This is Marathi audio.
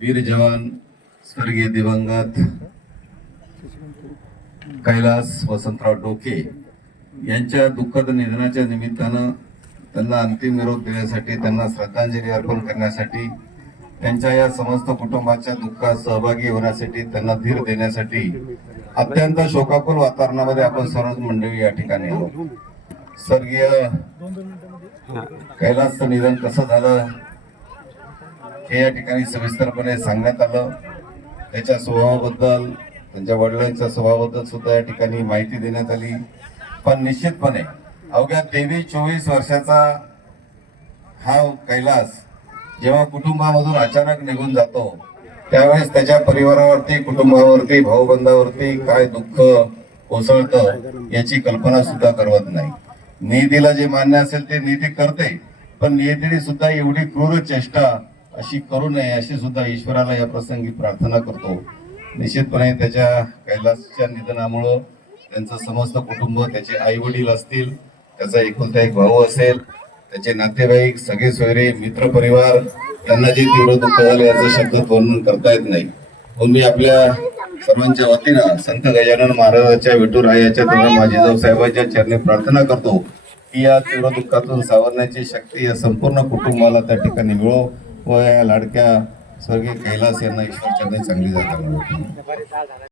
वीर जवान स्वर्गीय दिवंगत कैलास वसंतराव डोके यांच्या दुःखद निधनाच्या निमित्तानं त्यांना अंतिम निरोप देण्यासाठी, त्यांना श्रद्धांजली अर्पण करण्यासाठी, त्यांच्या या समस्त कुटुंबाच्या दुःखात सहभागी होण्यासाठी, त्यांना धीर देण्यासाठी अत्यंत शोकाकुल वातावरणामध्ये आपण सर्व मंडळी या ठिकाणी आहोत. स्वर्गीय कैलासचं निधन कसं झालं हे या ठिकाणी सविस्तरपणे सांगण्यात आलं. त्याच्या स्वभावाबद्दल, त्यांच्या वडिलांच्या स्वभावाबद्दल सुद्धा या ठिकाणी माहिती देण्यात आली. पण निश्चितपणे अवघ्या 23-24 वर्षाचा हा कैलास जेव्हा कुटुंबामधून अचानक निघून जातो त्यावेळेस त्याच्या परिवारावरती, कुटुंबावरती, भाऊबंधावरती काय दुःख कोसळतं याची कल्पना सुद्धा करवत नाही. नियतीला जे मान्य असेल ते नियती करते, पण नियतीने सुद्धा एवढी क्रूर चेष्टा अशी करू नये अशी सुद्धा ईश्वराला या प्रसंगी प्रार्थना करतो. निश्चितपणे त्याच्या कैलासच्या निधनामुळं त्यांचं समस्त कुटुंब, त्याचे आई वडील असतील, त्याचा एकुलता एक भाऊ असेल, त्याचे नातेवाईक, सगळे सोयरे, मित्र परिवार यांना जे तीव्र दुःख झाले याचं शब्दात वर्णन करता येत नाही. म्हणून मी आपल्या सर्वांच्या वतीनं संत गजानन महाराजांच्या विठुरायाच्या माजीजाऊ साहेबांच्या चरणी प्रार्थना करतो की या तीव्र दुःखातून सावरण्याची शक्ती या संपूर्ण कुटुंबाला त्या ठिकाणी मिळो व या लाडक्या स्वर्गीय कैलास यांना ईश्वर चरणी चांगली जागा मिळो.